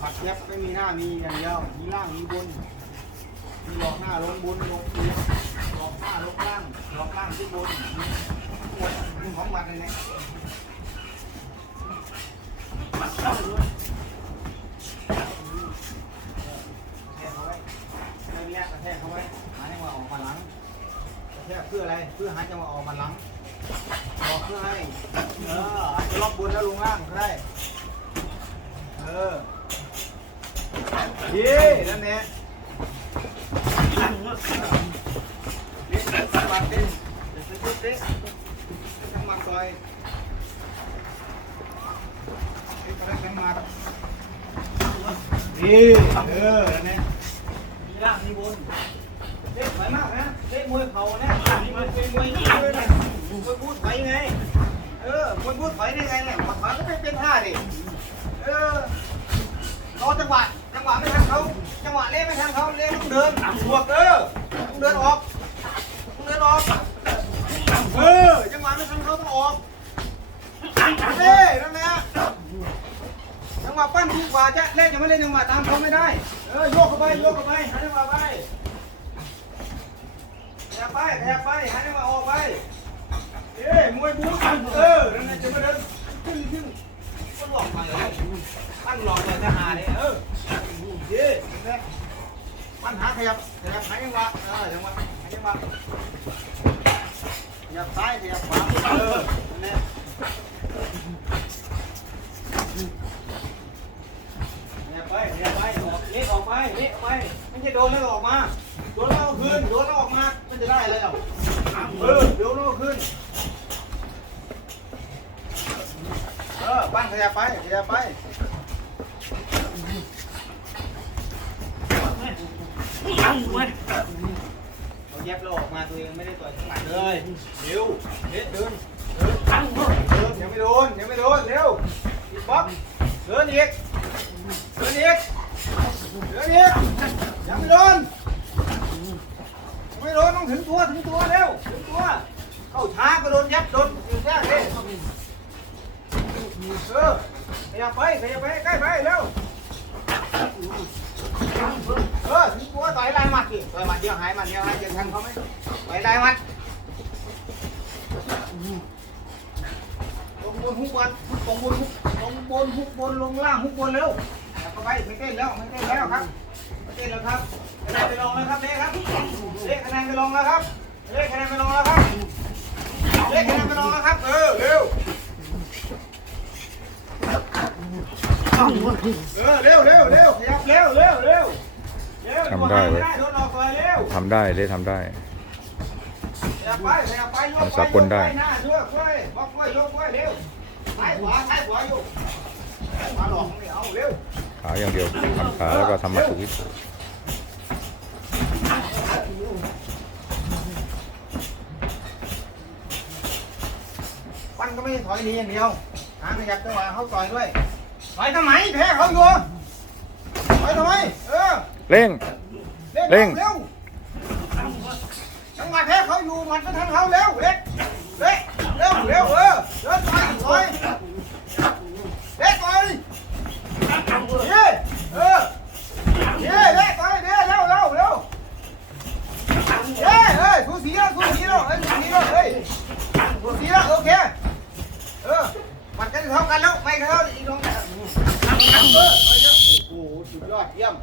ผัดแยบไม่มีหน้ามีอย่างเดียวมีล่างมีบนมีหลอกหน้าลงบนลงบนหลอกหน้าลงล่างหลอกล่างที่บนหมดของมันเลยเนี่ยแทกเขาไว้ไม่แรกกระแทเขาไว้หาจังหวะออกมาหลังแทกเพื่ออะไร เพื่อหาจังหวะออกมาหลังออกเพื่อให้ เออจะล็อกบนแล้วลงล่างก็ได้ เออ ดีนั่นแหละเด็กสวัสดีเด็กสุดเออนี่มีล่างมีบนเด็กสวยมากนะเด็กมวยเขาเนี่ยนี่มันเป็นมวยนี่เลยนะมวยพูดไหวไง เออมวยพูดไหวได้ไงเนี่ยมาถอยก็ไม่เป็นท่าดิ เออรอจังหวะะเล่นไม่ทันเขาเล่นต้องเดินบวกเออต้องเดินออกต้องเดินออกเออจังหวะไม่ทันเขาต้องออกเอ้ยนั่นแหละจังหวะปั้นดีกว่าจะเล่นยังไม่เล่นจังหวะตามเขาไม่ได้เออโยกเข้าไปโยกเข้าไปหาจังหวะไปขยับไปขยับไปหาจังหวะออกไปเอ้ยมวยบู๊เออนั่นแหละจะมาเดินขึ้นขึ้นก็หลอกมาเลยปั้นหลอกเลยทหาเนี่ยเออ เย้เห็นหมปั้นหาขยับขยับหาจังวะเออจังหวะหาจังวะขยับซ้ายขยับขวาเออเนั่ยไปขยับไปออกเล็กออกไปเล็กออกไปไม่ใช่โดนแล้วออกมาโดนแล้วคืนโดนแล้วออกมามันจะได้เลยเหรอเออโดนแล้วคืนเออบ้านขยับไปขยับไป เราเย็บเราออกมาตัวเองไม่ได้ต่อยข้างหลังเลยเร็วเด็ดเดินเดินเดินยังไม่โดนยังไม่โดนเร็วอีกบ๊อบเดินอีกเดินอีกเดินอีกยังไม่โดนยังไม่โดนต้องถึงตัวถึงตัวเร็วถึงตัวเข้าช้าก็โดนยับโดนอยู่แท้เลยเออขยับไปขยับไปใกล้ไปเร็วเออถึงตัว ต่อามัดสิต่อมัดเดียวหายมัดเดียวหายจะทันเขาไหมต่อยลายหมัดลงบนฮุกบนลงบนฮุกลงบนฮุกบนลงล่างฮุกบนเร็วเข้าไปไม่เต้นแล้วไม่เต้นแล้วครับไม่เต้นแล้วครับคะแนนไปลงแล้วครับเละครับเละคะแนนไปลงแล้วครับเละคะแนนไปลงแล้วครับเละคะแนนไปลงแล้วครับเออเร็วเออเร็วเร็วเร็วขยับเร็วเร็วเร็วทำได้เว้ย ทำได้เลยทำได้ขยับไปขยับไปโยกไปทำสากลได้โยกปหน้าช่วยช่วยบล็อกช่วยโยกช่วยเร็วซ้ายขวาซ้ายขวาอยู่ซ้ายขวาหลอกไม่เอาเร็วขาอย่างเดียวทำขาแล้วก็ทำมัดสวิตช์ปั้นก็ไม่ได้ถอยหนีอย่างเดียวหางขยับจังหวะเขาต่อยด้วยถอยทำไมแพ้เขาอยู่ถอยทำไมเออเร่งเร่งเร็วจังหวะแพ้เขาอยู่ มันก็ทันเขาเร็วเร็วเร็วเร็วเร็วเออเดินไปถอยเร็วต่อยเย้เออเย้เร็วต่อยเร็วเร็วเร็วเร็วเย้เฮ้ยสูสีแล้วสูสีแล้วเฮ้ยสูสีแล้วเฮ้ยสูสีแล้วโอเคเออมันก็จะเท่ากันแล้วไม่เท่าอีกตรงนี้เออโอ้โหสุดยอดเยี่ยม